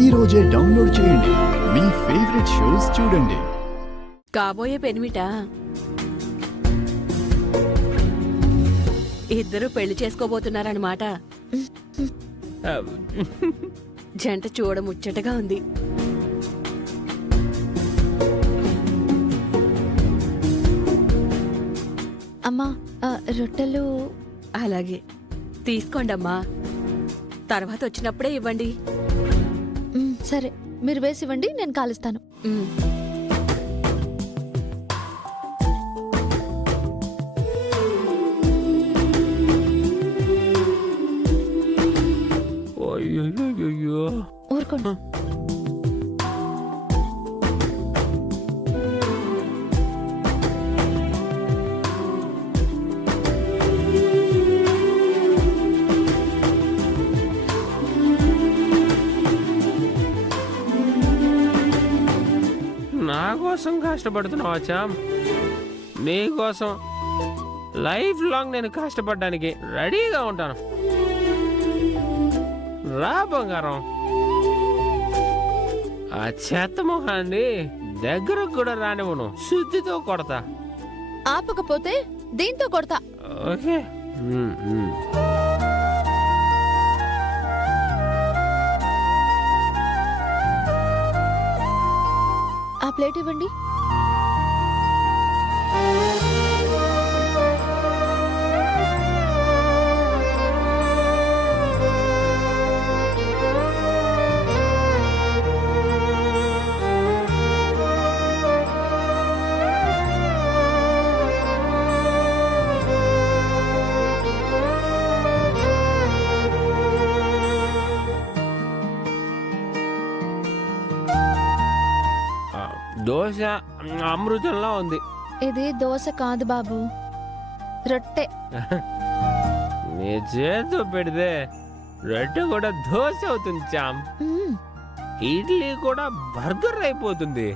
ఈ రోజే డౌన్లోడ్ చేయండి. మీ ఫేవరెట్ షోస్ చూడండి. కాబోయే పెనిమిటా ఇద్దరు పెళ్లి చేసుకోబోతున్నారన్నమాట. జంట చూడముచ్చటగా ఉంది. అమ్మా రొట్టెలు. అలాగే తీసుకోండమ్మా, తర్వాత వచ్చినప్పుడే ఇవ్వండి. సరే, మీరు వేసి ఇవ్వండి, నేను కాలుస్తాను. ఉమ్. ఊరుకోండి. నా కోసం కష్టపడుతున్నావా చామ్? నీ కోసం లైఫ్ లాంగ్ నేను కష్టపడడానికి రెడీగా ఉంటాను. రా బంగారం, ఆ చెత్త మొహాన్ని దగ్గరకు కూడా రానివ్వను, శుద్ధితో కొడతా. ఆపకపోతే దీంతో కొడతా. ఓకే. ఆ ప్లేట్ ఇవ్వండి. దోశ అమృతంలా ఉంది. ఇది దోశ కాదు బాబు, రొట్టె. నీ చేతితో పెడితే రొట్టె కూడా దోశ అవుతుంది చామ్. ఇడ్లీ కూడా బర్గర్ అయిపోతుంది.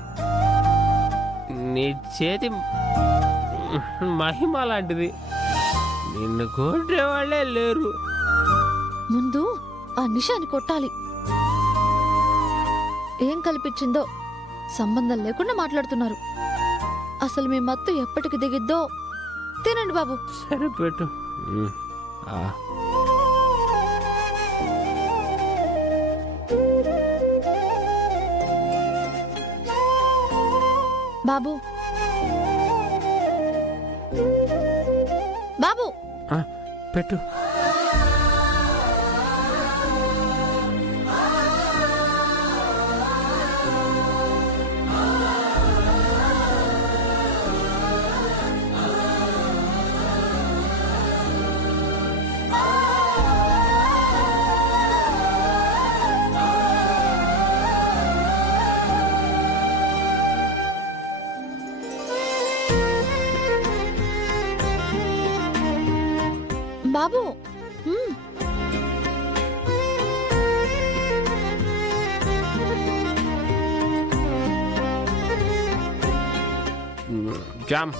నీ చేతి మహిమ లాంటిది, నిన్ను కొట్టేవాళ్లే లేరు. ముందు ఆ నిషాని కొట్టాలి. ఏం కల్పించిందో సంబంధం లేకుండా మాట్లాడుతున్నారు. అసలు మీ మత్తు ఎప్పటికి దిగిద్దో. తినండి బాబు. సరిపెట్టు. బాబు బాబు పెట్టు. బాబు జామ్,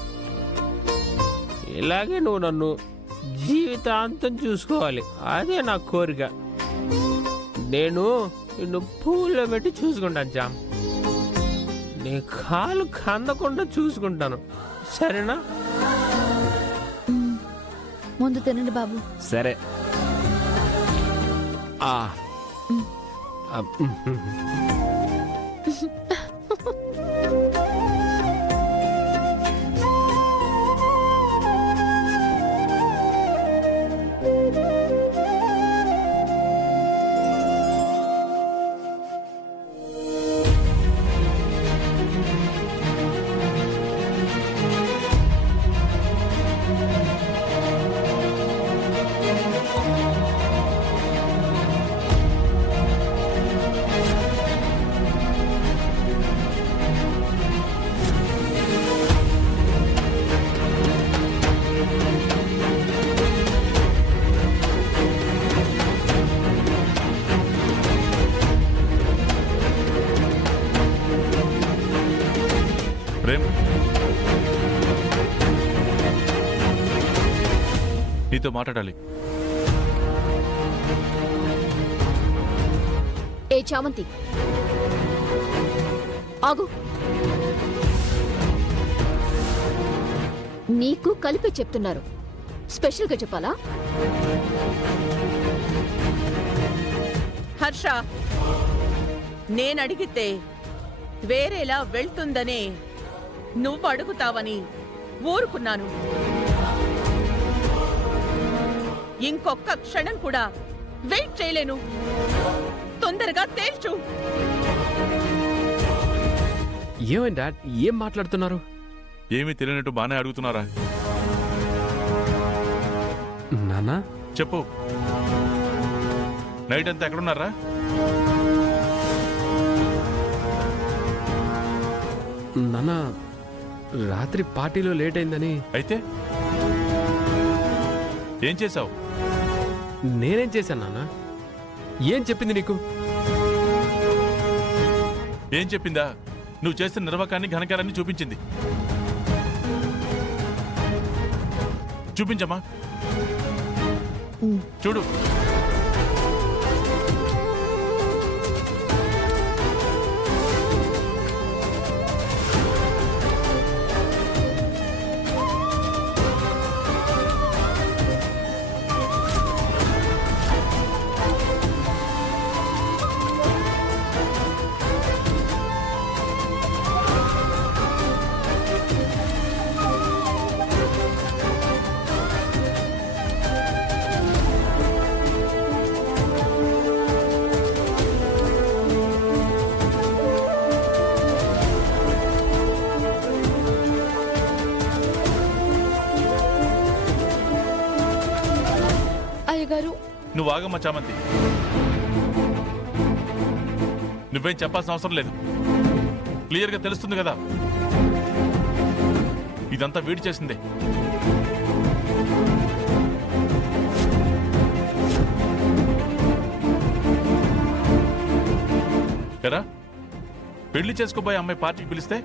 ఇలాగే నువ్వు నన్ను జీవితాంతం చూసుకోవాలి, అదే నా కోరిక. నేను నిన్ను పూల్లో పెట్టి చూసుకుంటాను జామ్. నీ కాలు కందకుండా చూసుకుంటాను, సరేనా? ముందు తినండి బాబు. సరే. ప్రేమ్, నీతో మాట్లాడాలి. ఏ చామంతి ఆగు. నీకు కలిపి చెప్తున్నారు. స్పెషల్గా చెప్పాలా? హర్ష, నేనడిగితే వేరేలా వెళ్తుందనే నువ్వు అడుగుతావని ఊరుకున్నాను. ఇంకొక్క క్షణం కూడా వెయిట్ చేయలేను. తొందరగా తేల్చు. ఏమైంది డాడ్, ఏం మాట్లాడుతున్నారు? ఏమీ తెలియనట్టు బానే అడుగుతున్నారా? నానా చెప్పు, నైట్ అంతా ఎక్కడున్నారా? నానా, రాత్రి పార్టీలో లేట్ అయిందని. అయితే ఏం చేశావు? నేనేం చేశాను నాన్న? ఏం చెప్పింది నీకు? ఏం చెప్పిందా? నువ్వు చేసిన నిర్వాకాన్ని ఘనకారాన్ని చూపించింది. చూపించమ్మా, చూడు. అయ్యగారు, నువ్వు ఆగమ్మా చామంతి. నువ్వేం చెప్పాల్సిన అవసరం లేదు. క్లియర్గా తెలుస్తుంది కదా, ఇదంతా వీడి చేసిందే. కదా, పెళ్లి చేసుకోబోయే అమ్మాయి పార్టీకి పిలిస్తే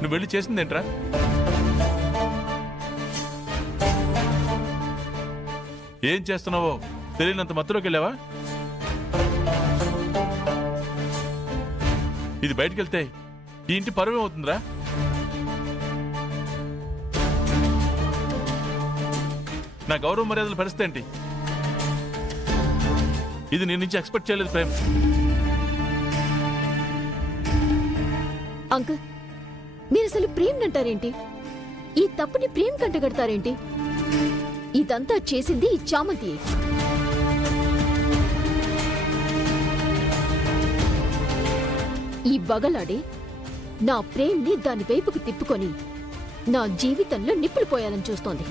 నువ్వు వెళ్ళి చేసిందేంట్రా? ఏం చేస్తున్నావో తెలియనంత మత్తులోకి వెళ్ళావా? ఇది బయటికి వెళ్తే ఈ ఇంటి పరువు అవుతుందిరా. నా గౌరవ మర్యాదలు పరిస్థితి ఏంటి? ఇది నీ నుంచి ఎక్స్పెక్ట్ చేయలేదు ప్రేమ్. అంకుల్, మీరు అసలు ప్రేమ్ అంటారేంటి? ఈ తప్పుని ప్రేమ్ కంటగడతారేంటి? ఇదంతా చేసింది ఈ చామంతి. ఈ బగలాడి నా ప్రేమ్ని దాని వైపుకు తిప్పుకొని నా జీవితంలో నిప్పులు పోయాలని చూస్తోంది.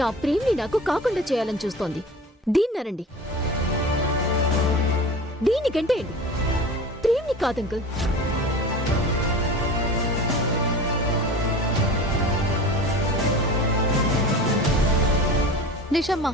నా ప్రేమ్ని నాకు కాకుండా చేయాలని చూస్తోంది. దీన్నరండి, దీన్ని గంటేయండి. ప్రేమ్ని కాదంకుల్. నిషమ్మ,